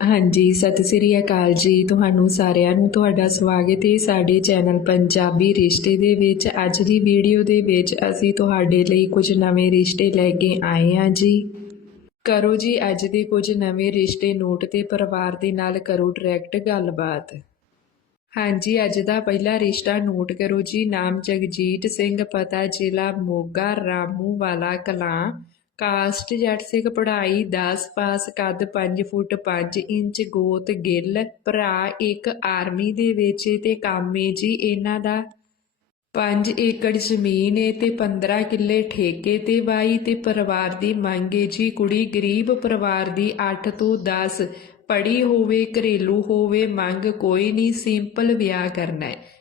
ਹਾਂਜੀ, ਸਤਿ ਸ੍ਰੀ ਅਕਾਲ ਜੀ। ਤੁਹਾਨੂੰ ਸਾਰਿਆਂ ਨੂੰ ਤੁਹਾਡਾ ਸਵਾਗਤ ਹੈ ਸਾਡੇ ਚੈਨਲ ਪੰਜਾਬੀ ਰਿਸ਼ਤੇ ਦੇ ਵਿੱਚ। ਅੱਜ ਦੀ ਵੀਡੀਓ ਦੇ ਵਿੱਚ ਅਸੀਂ ਤੁਹਾਡੇ ਲਈ ਕੁਝ ਨਵੇਂ ਰਿਸ਼ਤੇ ਲੈ ਕੇ ਆਏ ਹਾਂ ਜੀ। ਕਰੋ ਜੀ ਅੱਜ ਦੇ ਕੁਝ ਨਵੇਂ ਰਿਸ਼ਤੇ ਨੋਟ ਤੇ ਪਰਿਵਾਰ ਦੇ ਨਾਲ ਕਰੋ ਡਾਇਰੈਕਟ ਗੱਲਬਾਤ। ਹਾਂਜੀ, ਅੱਜ ਦਾ ਪਹਿਲਾ ਰਿਸ਼ਤਾ ਨੋਟ ਕਰੋ ਜੀ। ਨਾਮ ਜਗਜੀਤ ਸਿੰਘ, ਪਤਾ ਜ਼ਿਲ੍ਹਾ ਮੋਗਾ ਰਾਮੂ ਵਾਲਾ ਕਲਾਂ। ਕਾਸਟ ਜੱਟ ਸਿੱਖ ਪੜ੍ਹਾਈ 10 ਪਾਸ ਕੱਦ 5 ਫੁੱਟ 5 ਇੰਚ ਗੋਤ ਗਿੱਲ, ਭਰਾ ਇੱਕ ਆਰਮੀ ਦੇ ਵਿੱਚ ਤੇ ਕੰਮ ਜੀ ਇਹਨਾਂ ਦਾ। 5 ਏਕੜ ਜ਼ਮੀਨ ਏ ਤੇ 15 ਕਿੱਲੇ ਠੇਕੇ ਤੇ ਵਾਈ ਤੇ ਪਰਿਵਾਰ ਦੀ ਮੰਗ ਏ ਜੀ। ਕੁੜੀ ਗਰੀਬ ਪਰਿਵਾਰ ਦੀ 8 ਤੋਂ 10 ਪੜ੍ਹੀ ਹੋਵੇ ਘਰੇਲੂ ਹੋਵੇ ਮੰਗ ਕੋਈ ਨਹੀਂ, ਸਿੰਪਲ ਵਿਆਹ ਕਰਨਾ ਹੈ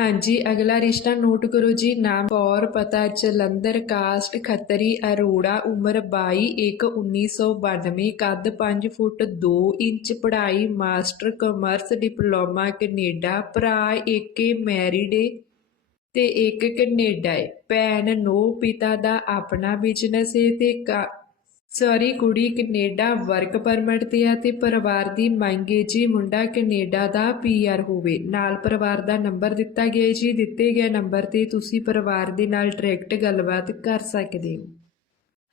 ਹਾਂਜੀ, ਅਗਲਾ ਰਿਸ਼ਤਾ ਨੋਟ ਕਰੋ ਜੀ। ਨਾਮ ਕੌਰ, ਪਤਾ ਜਲੰਧਰ, ਕਾਸਟ ਖੱਤਰੀ, ਅਰੋੜਾ, ਉਮਰ 22 1 1992 ਕੱਦ 5 ਫੁੱਟ 2 ਇੰਚ, ਪੜ੍ਹਾਈ ਮਾਸਟਰ ਕਮਰਸ, ਡਿਪਲੋਮਾ ਕੈਨੇਡਾ, ਭਰਾ ਏਕੇ ਮੈਰਿਡ ਏ ਤੇ ਇੱਕ ਕੈਨੇਡਾ ਏ। ਭੈਣ ਨੋ, ਪਿਤਾ ਦਾ ਆਪਣਾ ਬਿਜ਼ਨਸ ਏ ਤੇ ਕਾ- ਸਾਰੀ ਕੁੜੀ ਕੈਨੇਡਾ ਵਰਕ ਪਰਮਿਟ ਤੇ ਆ ਤੇ ਪਰਿਵਾਰ ਦੀ ਮੰਗ ਏ ਜੀ ਮੁੰਡਾ ਕੈਨੇਡਾ ਦਾ ਪੀਆਰ ਹੋਵੇ। ਨਾਲ ਪਰਿਵਾਰ ਦਾ ਨੰਬਰ ਦਿੱਤਾ ਗਿਆ ਏ ਜੀ। ਦਿੱਤੇ ਗਏ ਨੰਬਰ ਤੇ ਤੁਸੀਂ ਪਰਿਵਾਰ ਦੇ ਨਾਲ ਡਾਇਰੈਕਟ ਗੱਲਬਾਤ ਕਰ ਸਕਦੇ ਹੋ।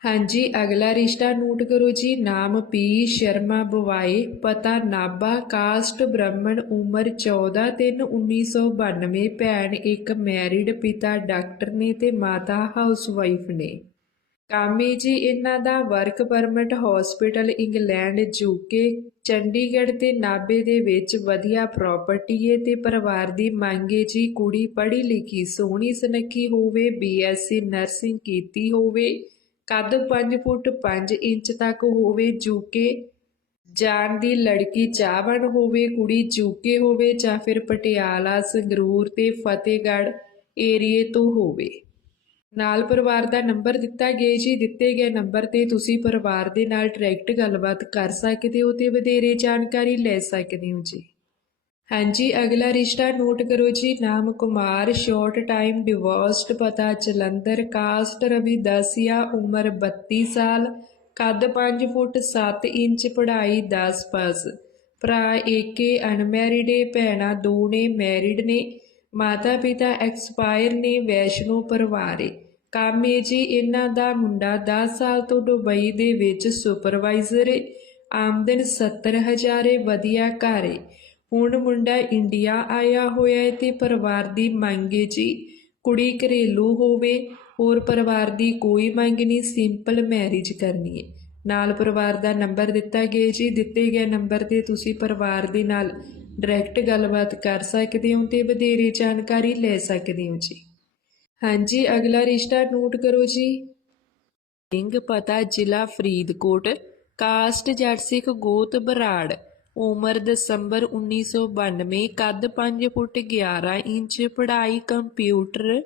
ਹਾਂਜੀ, ਅਗਲਾ ਰਿਸ਼ਤਾ ਨੋਟ ਕਰੋ ਜੀ। ਨਾਮ ਪੀ ਸ਼ਰਮਾ ਬਵਾਏ ਪਤਾ ਨਾਬਾ ਕਾਸਟ ਬ੍ਰਾਹਮਣ, ਉਮਰ 14 3 1992 ਭੈਣ ਇੱਕ ਮੈਰਿਡ ਪਿਤਾ ਡਾਕਟਰ ਨੇ ਤੇ ਮਾਤਾ ਹਾਊਸਵਾਈਫ ਨੇ। ਕਾਮੀ ਜੀ, ਇਹਨਾਂ ਦਾ work permit hospital England UK Chandigarh ਤੇ ਨਾਭੇ ਦੇ ਵਿੱਚ ਵਧੀਆ ਪ੍ਰਾਪਰਟੀ ਏ ਤੇ ਪਰਿਵਾਰ ਦੀ ਮੰਗ ਏ ਜੀ, ਕੁੜੀ ਪੜ੍ਹੀ ਲਿਖੀ, ਸੋਹਣੀ ਸੁਨੱਖੀ ਹੋਵੇ ਬੀਐਸਸੀ ਨਰਸਿੰਗ ਕੀਤੀ ਹੋਵੇ, ਕੱਦ 5 ਫੁੱਟ 5 ਇੰਚ ਤੱਕ ਹੋਵੇ ਯੂਕੇ ਜਾਣ ਦੀ ਲੜਕੀ ਚਾਹਵਣ ਹੋਵੇ, ਕੁੜੀ ਯੂਕੇ ਹੋਵੇ ਜਾਂ ਫਿਰ ਪਟਿਆਲਾ, ਸੰਗਰੂਰ ਤੇ ਫਤਿਹਗੜ੍ਹ ਏਰੀਏ ਤੋਂ ਹੋਵੇ। ਨਾਲ ਪਰਿਵਾਰ ਦਾ ਨੰਬਰ ਦਿੱਤਾ ਗਿਆ ਜੀ, ਦਿੱਤੇ ਗਏ ਨੰਬਰ ਤੇ ਤੁਸੀਂ ਪਰਿਵਾਰ ਦੇ ਨਾਲ ਡਾਇਰੈਕਟ ਗੱਲਬਾਤ ਕਰ ਸਕਦੇ ਹੋ ਤੇ ਵਧੇਰੇ ਜਾਣਕਾਰੀ ਲੈ ਸਕਦੇ ਹੋ ਜੀ। ਹਾਂਜੀ, ਅਗਲਾ ਰਿਸ਼ਤਾ ਨੋਟ ਕਰੋ ਜੀ, ਨਾਮ ਕੁਮਾਰ ਸ਼ਾਰਟ ਟਾਈਮ ਡਿਵੋਰਸਡ ਪਤਾ ਜਲੰਧਰ ਕਾਸਟ ਰਵੀ ਰਵਿਦਾਸੀਆ ਉਮਰ 32 ਸਾਲ, ਕੱਦ 5 ਫੁੱਟ 7 ਇੰਚ, ਪੜ੍ਹਾਈ 10 ਪਾਸ ਭਰਾ ਏਕੇ ਅਨਮੈਰਿਡ ਏ, ਭੈਣਾਂ ਦੋ ਨੇ ਮੈਰਿਡ ਨੇ। ਮਾਤਾ ਪਿਤਾ ਐਕਸਪਾਇਰ ਨੇ ਵੈਸ਼ਨੋ ਪਰਿਵਾਰ। ਏ ਕੰਮ ਏ ਜੀ ਇਹਨਾਂ ਦਾ ਮੁੰਡਾ 10 ਸਾਲ ਤੋਂ ਦੁਬਈ ਦੇ ਵਿੱਚ ਸੁਪਰਵਾਈਜ਼ਰ ਏ। ਆਮਦਨ 70000 ਏ ਵਧੀਆ ਘਰ ਏ। ਹੁਣ ਮੁੰਡਾ ਇੰਡੀਆ ਆਇਆ ਹੋਇਆ ਏ ਤੇ ਪਰਿਵਾਰ ਦੀ ਮੰਗ ਏ ਜੀ। ਕੁੜੀ ਘਰੇਲੂ ਹੋਵੇ, ਹੋਰ ਪਰਿਵਾਰ ਦੀ ਕੋਈ ਮੰਗ ਨਹੀਂ, ਸਿੰਪਲ ਮੈਰਿਜ ਕਰਨੀ ਏ। ਨਾਲ ਪਰਿਵਾਰ ਦਾ ਨੰਬਰ ਦਿੱਤਾ ਗਿਆ ਜੀ। ਦਿੱਤੇ ਗਏ ਨੰਬਰ ਤੇ ਤੁਸੀਂ ਪਰਿਵਾਰ ਦੇ ਨਾਲ ਡਾਇਰੈਕਟ ਗੱਲਬਾਤ ਕਰ ਸਕਦੇ ਹੋ ਤੇ ਵਧੇਰੇ ਜਾਣਕਾਰੀ ਲੈ ਸਕਦੇ ਹੋ ਜੀ। ਹਾਂਜੀ, ਅਗਲਾ ਰਿਸ਼ਤਾ ਨੋਟ ਕਰੋ ਜੀ। ਸਿੰਘ ਪਤਾ, ਜ਼ਿਲ੍ਹਾ ਫਰੀਦਕੋਟ, ਕਾਸਟ ਜੱਟ ਸਿੱਖ ਗੋਤ ਬਰਾੜ, ਉਮਰ ਦਸੰਬਰ 1992 ਕੱਦ 5 ਫੁੱਟ 11 ਇੰਚ, ਪੜ੍ਹਾਈ computer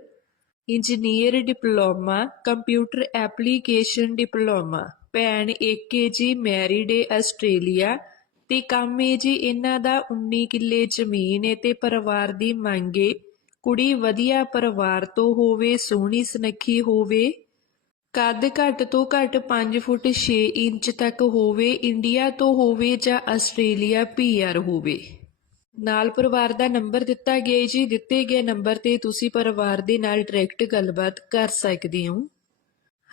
engineer diploma, computer application diploma, ਭੈਣ ਏਕੇ ਜੀ ਮੈਰਿਡ ਆਸਟ੍ਰੇਲੀਆ ਤੇ ਕੰਮ ਏ ਜੀ, ਇਹਨਾਂ ਦਾ 19 ਕਿੱਲੇ ਜ਼ਮੀਨ ਏ ਤੇ ਪਰਿਵਾਰ ਦੀ ਮੰਗ ਏ। ਕੁੜੀ ਵਧੀਆ ਪਰਿਵਾਰ ਤੋਂ ਹੋਵੇ, ਸੋਹਣੀ ਸੁਨੱਖੀ ਹੋਵੇ, ਕੱਦ ਘੱਟ ਤੋਂ ਘੱਟ 5 ਫੁੱਟ 6 ਇੰਚ ਤੱਕ ਹੋਵੇ, ਇੰਡੀਆ ਤੋਂ ਹੋਵੇ ਜਾਂ ਆਸਟ੍ਰੇਲੀਆ ਪੀਆਰ ਹੋਵੇ। ਨਾਲ ਪਰਿਵਾਰ ਦਾ ਨੰਬਰ ਦਿੱਤਾ ਗਿਆ ਜੀ, ਦਿੱਤੇ ਗਏ ਨੰਬਰ ਤੇ ਤੁਸੀਂ ਪਰਿਵਾਰ ਦੇ ਨਾਲ ਡਾਇਰੈਕਟ ਗੱਲਬਾਤ ਕਰ ਸਕਦੇ ਹੋ।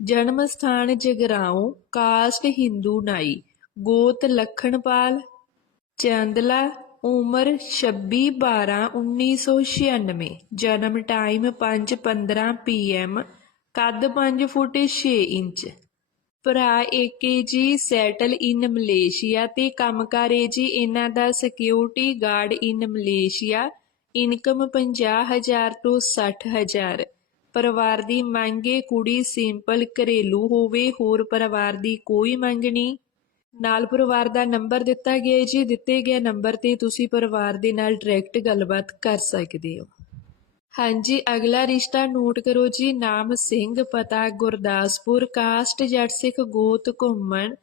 ਜਨਮ ਸਥਾਨ ਜਗਰਾਉਂ, ਕਾਸਟ ਹਿੰਦੂ ਨਾਈ, ਗੋਤ ਲਖਣਪਾਲ, ਚੰਦਲਾ, ਉਮਰ 26/12/1996 ਜਨਮ ਟਾਈਮ 5:15 ਪੀਐਮ, ਕੱਦ 5 ਫੁੱਟ 6 ਇੰਚ। ਭਰਾ ਏਕੇ ਜੀ ਸੈਟਲ ਇਨ ਮਲੇਸ਼ੀਆ ਤੇ ਕੰਮਕਾਰ ਏ ਜੀ ਇਹਨਾਂ ਦਾ security guard in Malaysia, income 50000 ਤੋਂ 60000 ਪਰਿਵਾਰ ਦੀ ਮੰਗੇ ਕੁੜੀ ਸਿੰਪਲ ਘਰੇਲੂ ਹੋਵੇ, ਹੋਰ ਪਰਿਵਾਰ ਦੀ ਕੋਈ ਮੰਗ ਨਹੀਂ। ਨਾਲ ਪਰਿਵਾਰ ਦਾ ਨੰਬਰ ਦਿੱਤਾ ਗਿਆ ਹੈ ਜੀ, ਦਿੱਤੇ ਗਏ ਨੰਬਰ ਤੇ ਤੁਸੀਂ ਪਰਿਵਾਰ ਦੇ ਨਾਲ ਡਾਇਰੈਕਟ ਗੱਲਬਾਤ ਕਰ ਸਕਦੇ ਹੋ। ਹਾਂਜੀ, ਅਗਲਾ ਰਿਸ਼ਤਾ ਨੋਟ ਕਰੋ ਜੀ, ਨਾਮ ਸਿੰਘ, ਪਤਾ ਗੁਰਦਾਸਪੁਰ ਕਾਸਟ ਜੱਟ ਸਿੱਖ, ਗੋਤ, ਘੁੰਮਣ,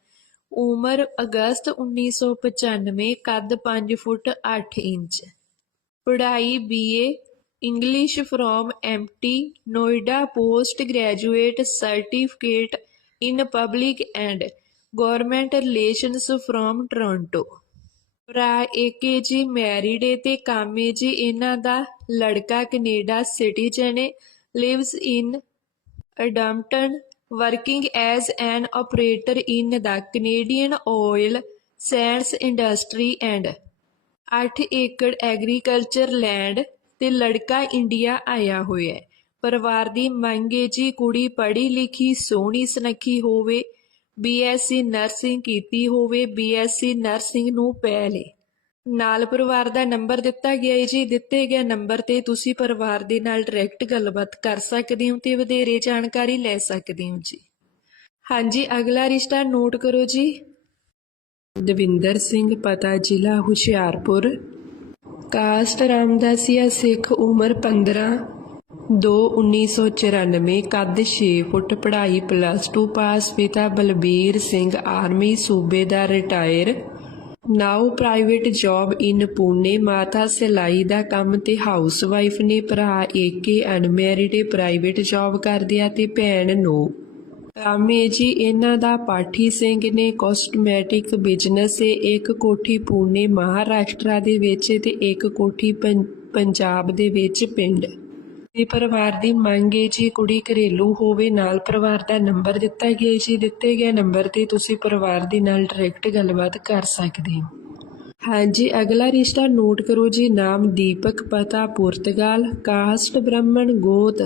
ਉਮਰ ਅਗਸਤ 1995 ਕੱਦ 5 ਫੁੱਟ 8 ਇੰਚ। ਪੜ੍ਹਾਈ BA English from Amity Noida post graduate certificate in public and government relations from Toronto ਭਰਾ ਏਕੇ ਜੀ ਮੈਰਿਡ ਏ ਤੇ ਕਾਮੇ ਜੀ ਇਹਨਾਂ ਦਾ ਲੜਕਾ Canada citizen A lives in Edmonton working as an operator in the Canadian oil sands industry and 8 acre agriculture land ਤੇ ਲੜਕਾ ਇੰਡੀਆ ਆਇਆ ਹੋਇਆ ਹੈ। ਪਰਿਵਾਰ ਦੀ ਮੰਗ ਮੰਗੇ ਜੀ ਕੁੜੀ ਪੜ੍ਹੀ ਲਿਖੀ, ਸੋਹਣੀ ਸੁਨੱਖੀ ਹੋਵੇ, ਬੀਐਸਸੀ ਨਰਸਿੰਗ ਕੀਤੀ ਹੋਵੇ, ਬੀਐਸਸੀ ਨਰਸਿੰਗ ਨੂੰ ਪੈ ਪਹਿਲੇ। ਨਾਲ ਪਰਿਵਾਰ ਦਾ ਨੰਬਰ ਦਿੱਤਾ ਗਿਆ ਹੈ ਜੀ, ਦਿੱਤੇ ਗਏ ਨੰਬਰ ਤੇ ਤੁਸੀਂ ਪਰਿਵਾਰ ਦੇ ਨਾਲ ਡਾਇਰੈਕਟ ਗੱਲਬਾਤ ਕਰ ਸਕਦੇ ਹੋ ਤੇ ਵਧੇਰੇ ਜਾਣਕਾਰੀ ਲੈ ਸਕਦੇ ਹੋ ਜੀ। ਹਾਂਜੀ, ਅਗਲਾ ਰਿਸ਼ਤਾ ਨੋਟ ਕਰੋ ਜੀ। ਦਵਿੰਦਰ ਸਿੰਘ, ਪਤਾ ਜ਼ਿਲ੍ਹਾ ਹੁਸ਼ਿਆਰਪੁਰ। ਕਾਸਟ ਰਾਮਦਾਸੀਆ ਸਿੱਖ ਉਮਰ 15 2 1994 ਕੱਦ 6 ਫੁੱਟ, ਪੜ੍ਹਾਈ ਪਲੱਸ 2 ਪਾਸ ਪਿਤਾ ਬਲਬੀਰ ਸਿੰਘ ਆਰਮੀ ਸੂਬੇਦਾਰ retire now private job in Pune ਮਾਤਾ ਸਿਲਾਈ ਦਾ ਕੰਮ ਤੇ ਹਾਊਸ ਵਾਈਫ ਨੇ ਭਰਾ ਏਕੇ ਅਨਮੈਰਿਡ ਪ੍ਰਾਈਵੇਟ ਜੌਬ ਕਰਦੇ ਆ ਤੇ ਭੈਣ ਨੂੰ। ਰਾਮੇ ਜੀ, ਇਹਨਾਂ ਦਾ ਪਾਠੀ ਸਿੰਘ ਨੇ ਕਾਸਟਮੈਟਿਕ ਬਿਜ਼ਨਸ ਏ, ਇੱਕ ਕੋਠੀ ਪੂਨੇ ਮਹਾਰਾਸ਼ਟਰ ਦੇ ਵਿੱਚ ਤੇ ਇੱਕ ਕੋਠੀ ਪੰ- ਪੰਜਾਬ ਦੇ ਵਿੱਚ ਪਿੰਡ। ਤੇ ਪਰਿਵਾਰ ਦੀ ਮੰਗ ਏ ਜੀ, ਕੁੜੀ ਘਰੇਲੂ ਹੋਵੇ, ਨਾਲ ਪਰਿਵਾਰ ਦਾ ਨੰਬਰ ਦਿੱਤਾ ਗਿਆ ਜੀ। ਦਿੱਤੇ ਗਏ ਨੰਬਰ ਤੇ ਤੁਸੀਂ ਪਰਿਵਾਰ ਦੇ ਨਾਲ ਡਾਇਰੈਕਟ ਗੱਲਬਾਤ ਕਰ ਸਕਦੇ ਹੋ। ਹਾਂਜੀ, ਅਗਲਾ ਰਿਸ਼ਤਾ ਨੋਟ ਕਰੋ ਜੀ, ਨਾਮ ਦੀਪਕ ਪਤਾ ਪੁਰਤਗਾਲ, ਕਾਸਟ ਬ੍ਰਾਹਮਣ ਗੋਤ।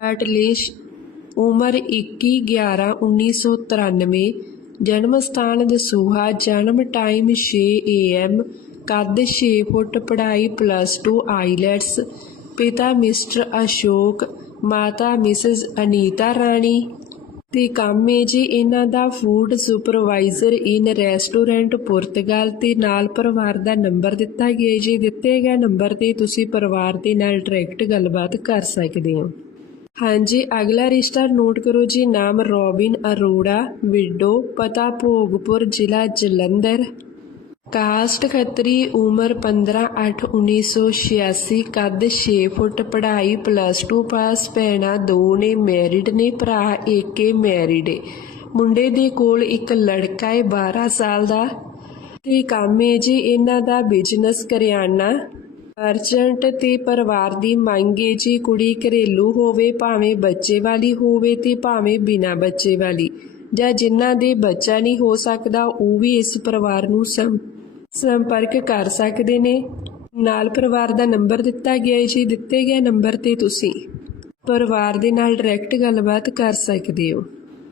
ਐਟਲੀਸ਼ ਉਮਰ 21 11 1993 ਜਨਮ ਸਥਾਨ ਦਸੂਹਾ, ਜਨਮ ਟਾਈਮ 6 AM ਕੱਦ 6 ਫੁੱਟ, ਪੜ੍ਹਾਈ ਪਲੱਸ 2 ਆਈਲੈਟਸ ਪਿਤਾ ਮਿਸਟਰ ਅਸ਼ੋਕ, ਮਾਤਾ ਮਿਸਿਸ ਅਨੀਤਾ ਰਾਣੀ ਤੇ ਕੰਮ ਏ ਜੀ ਇਹਨਾਂ ਦਾ food supervisor in restaurant Portugal ਤੇ ਨਾਲ ਪਰਿਵਾਰ ਦਾ ਨੰਬਰ ਦਿੱਤਾ ਗਿਆ ਜੀ। ਦਿੱਤੇ ਗਏ ਨੰਬਰ ਤੇ ਤੁਸੀਂ ਪਰਿਵਾਰ ਦੇ ਨਾਲ ਡਾਇਰੈਕਟ ਗੱਲਬਾਤ ਕਰ ਸਕਦੇ ਹੋ। ਹਾਂਜੀ, ਅਗਲਾ ਰਿਸ਼ਤਾ ਨੋਟ ਕਰੋ ਜੀ, ਨਾਮ ਰੋਬਿਨ ਅਰੋੜਾ, ਵਿਡੋ, ਪਤਾ ਭੋਗਪੁਰ, ਜ਼ਿਲ੍ਹਾ ਜਲੰਧਰ। ਕਾਸਟ ਖੱਤਰੀ, ਉਮਰ 15/8/1986 ਕੱਦ 6 ਫੁੱਟ, ਪੜ੍ਹਾਈ ਪਲੱਸ 2 ਪਾਸ ਭੈਣਾਂ ਦੋ ਨੇ ਮੈਰਿਡ ਨੇ, ਭਰਾ ਏਕੇ ਮੈਰਿਡ ਏ। ਮੁੰਡੇ ਦੇ ਕੋਲ ਇੱਕ ਲੜਕਾ ਏ 12 ਸਾਲ ਦਾ। ਤੇ ਕੰਮ ਏ ਜੀ, ਇਹਨਾਂ ਦਾ ਬਿਜ਼ਨਸ ਕਰਿਆਨਾ। ਅਰਜੈਂਟ ਤੇ ਪਰਿਵਾਰ ਦੀ ਮੰਗ ਹੈ ਜੀ ਕੁੜੀ ਘਰੇਲੂ ਹੋਵੇ, ਭਾਵੇਂ ਬੱਚੇ ਵਾਲੀ ਹੋਵੇ ਤੇ ਭਾਵੇਂ ਬਿਨਾਂ ਬੱਚੇ ਵਾਲੀ। ਜਾਂ ਜਿਨ੍ਹਾਂ ਦੇ ਬੱਚਾ ਨਹੀਂ ਹੋ ਸਕਦਾ, ਉਹ ਵੀ ਇਸ ਪਰਿਵਾਰ ਨੂੰ ਸੰਪਰਕ ਕਰ ਸਕਦੇ ਨੇ। ਨਾਲ ਪਰਿਵਾਰ ਦਾ ਨੰਬਰ ਦਿੱਤਾ ਗਿਆ ਹੈ ਜੀ। ਦਿੱਤੇ ਗਏ ਨੰਬਰ ਤੇ ਤੁਸੀਂ ਪਰਿਵਾਰ ਦੇ ਨਾਲ ਡਾਇਰੈਕਟ ਗੱਲਬਾਤ ਕਰ ਸਕਦੇ ਹੋ।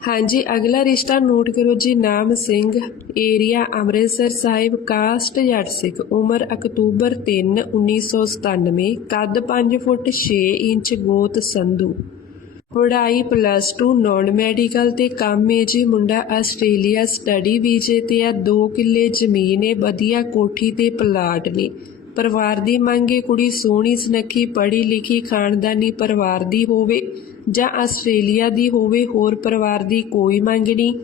ਹਾਂਜੀ, ਅਗਲਾ ਰਿਸ਼ਤਾ ਨੋਟ ਕਰੋ ਜੀ, ਨਾਮ ਸਿੰਘ ਏਰੀਆ ਅੰਮ੍ਰਿਤਸਰ ਸਾਹਿਬ, ਕਾਸਟ ਜੱਟ ਸਿੱਖ ਉਮਰ ਅਕਤੂਬਰ 3 1997 ਕੱਦ 5 ਫੁੱਟ 6 ਇੰਚ, ਗੋਤ ਸੰਧੂ। ਪੜ੍ਹਾਈ ਪਲੱਸ 2 ਨਾਨ ਮੈਡੀਕਲ ਤੇ ਕੰਮ ਏ ਜੀ, ਮੁੰਡਾ ਆਸਟ੍ਰੇਲੀਆ ਸਟੱਡੀ ਵੀਜ਼ੇ ਤੇ ਆ 2 ਕਿੱਲੇ ਜ਼ਮੀਨ ਏ ਵਧੀਆ ਕੋਠੀ ਤੇ ਪਲਾਟ ਨੇ। ਪਰਿਵਾਰ ਦੀ ਮੰਗ ਮੰਗੇ ਕੁੜੀ ਸੋਹਣੀ, ਸੁਨੱਖੀ ਪੜ੍ਹੀ ਲਿਖੀ ਖਾਨਦਾਨੀ ਪਰਿਵਾਰ ਦੀ ਹੋਵੇ। ਜਾਂ ਆਸਟ੍ਰੇਲੀਆ ਦੀ ਹੋਵੇ, ਹੋਰ ਪਰਿਵਾਰ ਦੀ ਕੋਈ ਮੰਗ ਨਹੀਂ।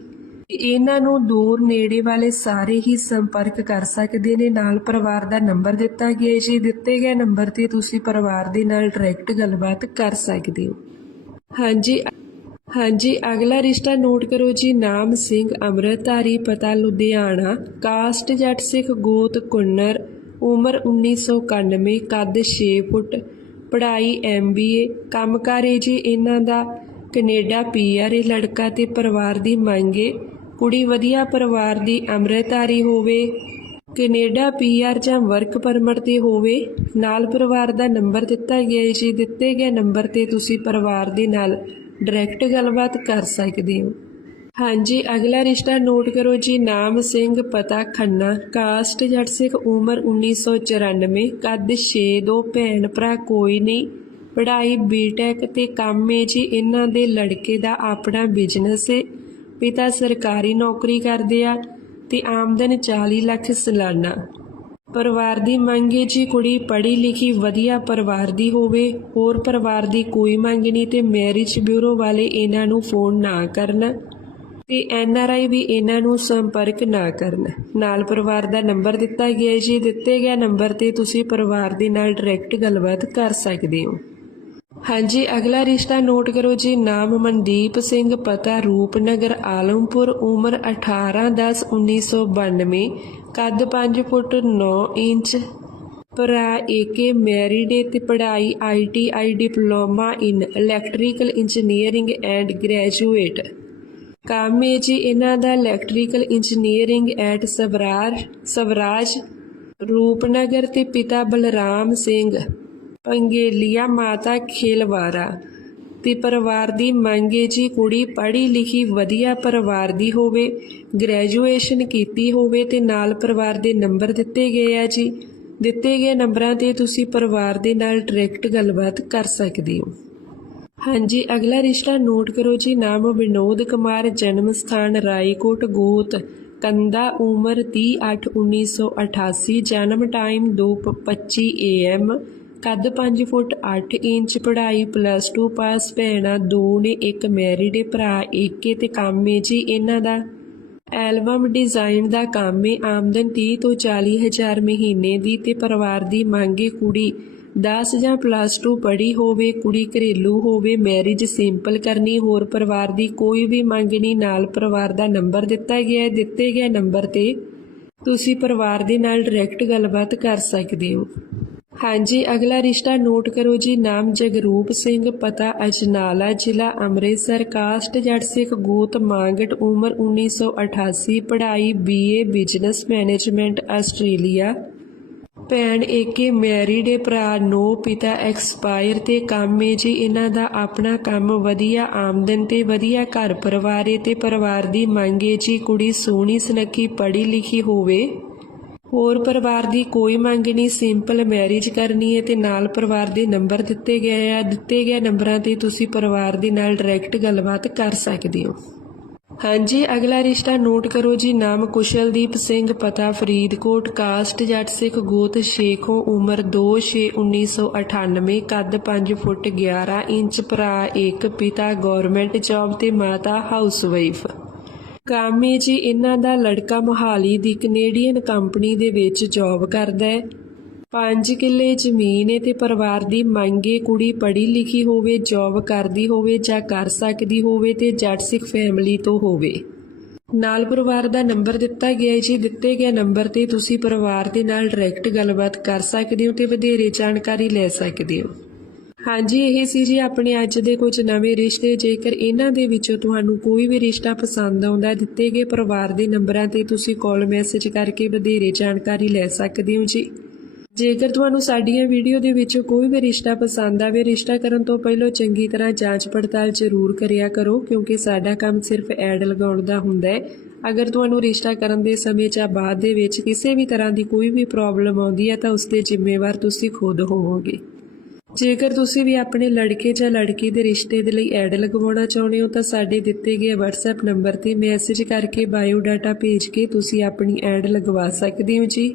ਇਹਨਾਂ ਨੂੰ ਦੂਰ ਨੇੜੇ ਵਾਲੇ ਸਾਰੇ ਹੀ ਸੰਪਰਕ ਕਰ ਸਕਦੇ ਨੇ। ਨਾਲ ਪਰਿਵਾਰ ਦਾ ਨੰਬਰ ਦਿੱਤਾ ਗਿਆ ਜੀ ਦਿੱਤੇ ਗਏ ਨੰਬਰ ਤੇ ਤੁਸੀਂ ਪਰਿਵਾਰ ਦੇ ਨਾਲ ਡਾਇਰੈਕਟ ਗੱਲਬਾਤ ਕਰ ਸਕਦੇ ਹੋ। ਹਾਂਜੀ ਹਾਂਜੀ, ਅਗਲਾ ਰਿਸ਼ਤਾ ਨੋਟ ਕਰੋ ਜੀ। ਨਾਮ ਸਿੰਘ ਅੰਮ੍ਰਿਤਧਾਰੀ, ਪਤਾ ਲੁਧਿਆਣਾ। ਕਾਸਟ ਜੱਟ ਸਿੱਖ ਗੋਤ ਕੁੰਨਰ, ਉਮਰ 1991 ਕੱਦ 6 ਫੁੱਟ। ਪੜ੍ਹਾਈ ਐਮਬੀਏ ਕੰਮਕਾਰ ਏ ਜੀ ਇਹਨਾਂ ਦਾ ਕੈਨੇਡਾ ਪੀਆਰ ਏ, ਲੜਕਾ ਤੇ ਪਰਿਵਾਰ ਦੀ ਮੰਗ ਏ। ਕੁੜੀ ਵਧੀਆ ਪਰਿਵਾਰ ਦੀ ਅੰਮ੍ਰਿਤਧਾਰੀ ਹੋਵੇ, ਕੈਨੇਡਾ ਪੀਆਰ ਜਾਂ ਵਰਕ ਪਰਮਿਟ ਤੇ ਹੋਵੇ, ਨਾਲ ਪਰਿਵਾਰ ਦਾ ਨੰਬਰ ਦਿੱਤਾ ਗਿਆ ਹੈ ਜੀ। ਦਿੱਤੇ ਗਏ ਨੰਬਰ ਤੇ ਤੁਸੀਂ ਪਰਿਵਾਰ ਦੇ ਨਾਲ ਡਾਇਰੈਕਟ ਗੱਲਬਾਤ ਕਰ ਸਕਦੇ ਹੋ। ਹਾਂਜੀ, ਅਗਲਾ ਰਿਸ਼ਤਾ ਨੋਟ ਕਰੋ ਜੀ, ਨਾਮ ਸਿੰਘ, ਪਤਾ ਖੰਨਾ, ਕਾਸਟ ਜੱਟ ਸਿੱਖ, ਉਮਰ 1994 ਕੱਦ 6 ਦੋ ਭੈਣ ਭਰਾ ਕੋਈ ਨਹੀਂ, ਪੜ੍ਹਾਈ ਬੀਟੈਕ ਤੇ ਕੰਮ ਏ ਜੀ, ਇਹਨਾਂ ਦੇ ਲੜਕੇ ਦਾ ਆਪਣਾ ਬਿਜ਼ਨਸ ਏ। ਪਿਤਾ ਸਰਕਾਰੀ ਨੌਕਰੀ ਕਰਦੇ ਆ ਤੇ ਆਮਦਨ 40 ਲੱਖ ਸਾਲਾਨਾ। ਪਰਿਵਾਰ ਦੀ ਮੰਗ ਹੈ ਜੀ, ਕੁੜੀ ਪੜ੍ਹੀ ਲਿਖੀ ਵਧੀਆ ਪਰਿਵਾਰ ਦੀ ਹੋਵੇ, ਹੋਰ ਪਰਿਵਾਰ ਦੀ ਕੋਈ ਮੰਗ ਨਹੀਂ ਤੇ ਮੈਰਿਜ ਬਿਊਰੋ ਵਾਲੇ ਇਹਨਾਂ ਨੂੰ ਫੋਨ ਨਾ ਕਰਨ। ਤੇ ਐਨ ਆਰ ਆਈ ਵੀ ਇਹਨਾਂ ਨੂੰ ਸੰਪਰਕ ਨਾ ਕਰਨ। ਨਾਲ ਪਰਿਵਾਰ ਦਾ ਨੰਬਰ ਦਿੱਤਾ ਗਿਆ ਹੈ ਜੀ। ਦਿੱਤੇ ਗਿਆ ਨੰਬਰ ਤੇ ਤੁਸੀਂ ਪਰਿਵਾਰ ਦੇ ਨਾਲ ਡਾਇਰੈਕਟ ਗੱਲਬਾਤ ਕਰ ਸਕਦੇ ਹੋ। ਹਾਂਜੀ, ਅਗਲਾ ਰਿਸ਼ਤਾ ਨੋਟ ਕਰੋ ਜੀ। ਨਾਮ ਮਨਦੀਪ ਸਿੰਘ, ਪਤਾ ਰੂਪਨਗਰ, ਆਲਮਪੁਰ, ਉਮਰ 18 10 1992 ਕੱਦ 5 ਫੁੱਟ 9 ਇੰਚ, ਭਰਾ ਏਕੇ ਮੈਰਿਡ ਏ ਤੇ ਪੜ੍ਹਾਈ ITI diploma in electrical engineering and graduate. ਕੰਮ ਹੈ ਜੀ, ਇਹਨਾਂ ਦਾ electrical engineering at Swaraj Swaraj Rupnagar ਤੇ ਪਿਤਾ ਬਲਰਾਮ ਸਿੰਘ, ਪੰਗੇਲੀਆ ਮਾਤਾ ਖੇਲਵਾਰਾ ਤੇ ਪਰਿਵਾਰ ਦੀ ਮੰਗ ਹੈ ਜੀ, ਕੁੜੀ ਪੜ੍ਹੀ ਲਿਖੀ ਵਧੀਆ ਪਰਿਵਾਰ ਦੀ ਹੋਵੇ ਗ੍ਰੈਜੂਏਸ਼ਨ ਕੀਤੀ ਹੋਵੇ ਤੇ ਨਾਲ ਪਰਿਵਾਰ ਦੇ ਨੰਬਰ ਦਿੱਤੇ ਗਏ ਆ ਜੀ। ਦਿੱਤੇ ਗਏ ਨੰਬਰਾਂ ਤੇ ਤੁਸੀਂ ਪਰਿਵਾਰ ਦੇ ਨਾਲ ਡਾਇਰੈਕਟ ਗੱਲਬਾਤ ਕਰ ਸਕਦੇ ਹੋ। ਹਾਂਜੀ, ਅਗਲਾ ਰਿਸ਼ਤਾ ਨੋਟ ਕਰੋ ਜੀ। ਨਾਮ ਵਿਨੋਦ ਕੁਮਾਰ, ਜਨਮ ਸਥਾਨ ਰਾਏਕੋਟ, ਗੋਤ। ਕੰਦਾ ਉਮਰ 30/8/1988 ਜਨਮ ਟਾਈਮ 2:25 AM ਕੱਦ 5 ਫੁੱਟ 8 ਇੰਚ। ਪੜ੍ਹਾਈ ਪਲੱਸ 2 ਪਾਸ ਭੈਣਾਂ ਦੋ ਨੇ, ਇੱਕ ਮੈਰਿਡ ਭਰਾ, ਏਕੇ ਏ ਤੇ ਕੰਮ ਏ ਜੀ ਇਹਨਾਂ ਦਾ। ਐਲਬਮ ਡਿਜ਼ਾਈਨ ਦਾ ਕੰਮ ਏ। ਆਮਦਨ 30 ਤੋਂ 40 ਹਜ਼ਾਰ ਮਹੀਨੇ ਦੀ ਤੇ ਪਰਿਵਾਰ ਦੀ ਮੰਗੇ ਕੁੜੀ। 10 ਜਾਂ ਪਲੱਸ 2 ਪੜ੍ਹੀ ਹੋਵੇ, ਕੁੜੀ ਘਰੇਲੂ ਹੋਵੇ ਮੈਰਿਜ ਸਿੰਪਲ ਕਰਨੀ, ਹੋਰ ਪਰਿਵਾਰ ਦੀ ਕੋਈ ਵੀ ਮੰਗ ਨਹੀਂ, ਨਾਲ ਪਰਿਵਾਰ ਦਾ ਨੰਬਰ ਦਿੱਤਾ ਗਿਆ ਹੈ, ਦਿੱਤੇ ਗਏ ਨੰਬਰ ਤੇ ਤੁਸੀਂ ਪਰਿਵਾਰ ਦੇ ਨਾਲ ਡਾਇਰੈਕਟ ਗੱਲਬਾਤ ਕਰ ਸਕਦੇ ਹੋ। ਹਾਂਜੀ, ਅਗਲਾ ਰਿਸ਼ਤਾ ਨੋਟ ਕਰੋ ਜੀ, ਨਾਮ ਜਗਰੂਪ ਸਿੰਘ, ਪਤਾ ਅਜਨਾਲਾ, ਜ਼ਿਲ੍ਹਾ ਅੰਮ੍ਰਿਤਸਰ ਕਾਸਟ ਜੱਟ ਸਿੱਖ, ਗੋਤ, ਮਾਂਗਟ, ਉਮਰ 1988 ਪੜ੍ਹਾਈ ਬੀਏ ਬਿਜ਼ਨਸ ਮੈਨੇਜਮੈਂਟ ਆਸਟ੍ਰੇਲੀਆ ਭੈਣ ਏਕੇ ਮੈਰਿਡ ਏ ਭਰਾ ਨੋ ਪਿਤਾ ਐਕਸਪਾਇਰ ਤੇ ਕੰਮ ਏ ਜੀ। ਇਹਨਾਂ ਦਾ ਆਪਣਾ ਕੰਮ ਵਧੀਆ ਆਮਦਨ ਤੇ ਵਧੀਆ ਘਰ ਪਰਿਵਾਰ ਏ ਤੇ ਪਰਿਵਾਰ ਦੀ ਮੰਗ ਏ ਜੀ। ਕੁੜੀ ਸੋਹਣੀ, ਸੁਨੱਖੀ, ਪੜ੍ਹੀ ਲਿਖੀ ਹੋਵੇ। ਹੋਰ ਪਰਿਵਾਰ ਦੀ ਕੋਈ ਮੰਗ ਨਹੀਂ। ਸਿੰਪਲ ਮੈਰਿਜ ਕਰਨੀ ਹੈ ਤੇ ਨਾਲ ਪਰਿਵਾਰ ਦੇ ਨੰਬਰ ਦਿੱਤੇ ਗਏ ਆ। ਦਿੱਤੇ ਗਏ ਨੰਬਰਾਂ ਤੇ ਤੁਸੀਂ ਪਰਿਵਾਰ ਦੇ ਨਾਲ ਡਾਇਰੈਕਟ ਗੱਲਬਾਤ ਕਰ ਸਕਦੇ ਹੋ। ਹਾਂਜੀ, ਅਗਲਾ ਰਿਸ਼ਤਾ ਨੋਟ ਕਰੋ ਜੀ। ਨਾਮ ਕੁਸ਼ਲਦੀਪ ਸਿੰਘ, ਪਤਾ ਫਰੀਦਕੋਟ, ਕਾਸਟ ਜੱਟ ਸਿੱਖ, ਗੋਤ ਸ਼ੇਖੋਂ, ਉਮਰ 2/6/1998 ਕੱਦ 5 ਫੁੱਟ 11 ਇੰਚ, ਭਰਾ ਇੱਕ, ਪਿਤਾ ਗਵਰਨਮੈਂਟ ਜੌਬ ਤੇ ਮਾਤਾ ਹਾਊਸਵਾਈਫ। ਕਾਮੇ ਜੀ, ਇਹਨਾਂ ਦਾ ਲੜਕਾ ਮੋਹਾਲੀ ਦੀ ਕੈਨੇਡੀਅਨ ਕੰਪਨੀ ਦੇ ਵਿੱਚ ਜੌਬ ਕਰਦਾ ਹੈ। 5 ਕਿੱਲੇ ਜ਼ਮੀਨ ਹੈ ਤੇ ਪਰਿਵਾਰ ਦੀ ਮੰਗੇ ਕੁੜੀ ਪੜ੍ਹੀ ਲਿਖੀ ਹੋਵੇ ਜੌਬ ਕਰਦੀ ਹੋਵੇ ਜਾਂ ਕਰ ਸਕਦੀ ਹੋਵੇ ਤੇ ਜੱਟ ਸਿੱਖ ਫੈਮਿਲੀ ਤੋਂ ਹੋਵੇ। ਨਾਲ ਪਰਿਵਾਰ ਦਾ ਨੰਬਰ ਦਿੱਤਾ ਗਿਆ ਹੈ ਜੀ। ਦਿੱਤੇ ਗਏ ਨੰਬਰ ਤੇ ਤੁਸੀਂ ਪਰਿਵਾਰ ਦੇ ਨਾਲ ਡਾਇਰੈਕਟ ਗੱਲਬਾਤ ਕਰ ਸਕਦੇ ਹੋ ਤੇ ਵਧੇਰੇ ਜਾਣਕਾਰੀ ਲੈ ਸਕਦੇ ਹੋ। ਹਾਂਜੀ, ਇਹ ਸੀ ਜੀ ਆਪਣੇ ਅੱਜ ਦੇ ਕੁਝ ਨਵੇਂ ਰਿਸ਼ਤੇ। ਜੇਕਰ ਇਹਨਾਂ ਦੇ ਵਿੱਚੋਂ ਤੁਹਾਨੂੰ ਕੋਈ ਵੀ ਰਿਸ਼ਤਾ ਪਸੰਦ ਆਉਂਦਾ, ਦਿੱਤੇ ਗਏ ਪਰਿਵਾਰ ਦੇ ਨੰਬਰਾਂ ਤੇ ਤੁਸੀਂ ਕਾਲ ਮੈਸੇਜ ਕਰਕੇ ਵਧੇਰੇ ਜਾਣਕਾਰੀ ਲੈ ਸਕਦੇ ਹੋ ਜੀ। ਜੇਕਰ ਤੁਹਾਨੂੰ ਸਾਡੀਆਂ ਵੀਡੀਓ ਦੇ ਵਿੱਚ ਕੋਈ ਵੀ ਰਿਸ਼ਤਾ ਪਸੰਦ ਆਵੇ, ਰਿਸ਼ਤਾ ਕਰਨ ਤੋਂ ਪਹਿਲਾਂ ਚੰਗੀ ਤਰ੍ਹਾਂ ਜਾਂਚ ਪੜਤਾਲ ਜ਼ਰੂਰ ਕਰਿਆ ਕਰੋ, ਕਿਉਂਕਿ ਸਾਡਾ ਕੰਮ ਸਿਰਫ ਐਡ ਲਗਾਉਣ ਦਾ ਹੁੰਦਾ ਹੈ। ਅਗਰ ਤੁਹਾਨੂੰ ਰਿਸ਼ਤਾ ਕਰਨ ਦੇ ਸਮੇਂ ਜਾਂ ਬਾਅਦ ਦੇ ਵਿੱਚ ਕਿਸੇ ਵੀ ਤਰ੍ਹਾਂ ਦੀ ਕੋਈ ਵੀ ਪ੍ਰੋਬਲਮ ਆਉਂਦੀ ਹੈ, ਤਾਂ ਉਸ ਦੇ ਜ਼ਿੰਮੇਵਾਰ ਤੁਸੀਂ ਖੁਦ ਹੋਵੋਗੇ। ਜੇਕਰ ਤੁਸੀਂ ਵੀ ਆਪਣੇ ਲੜਕੇ ਜਾਂ ਲੜਕੀ ਦੇ ਰਿਸ਼ਤੇ ਦੇ ਲਈ ਐਡ ਲਗਵਾਉਣਾ ਚਾਹੁੰਦੇ ਹੋ, ਤਾਂ ਸਾਡੇ ਦਿੱਤੇ ਗਏ WhatsApp ਨੰਬਰ ਤੇ ਮੈਸੇਜ ਕਰਕੇ ਬਾਇਓ ਡਾਟਾ ਭੇਜ ਕੇ ਤੁਸੀਂ ਆਪਣੀ ਐਡ ਲਗਵਾ ਸਕਦੇ ਹੋ ਜੀ।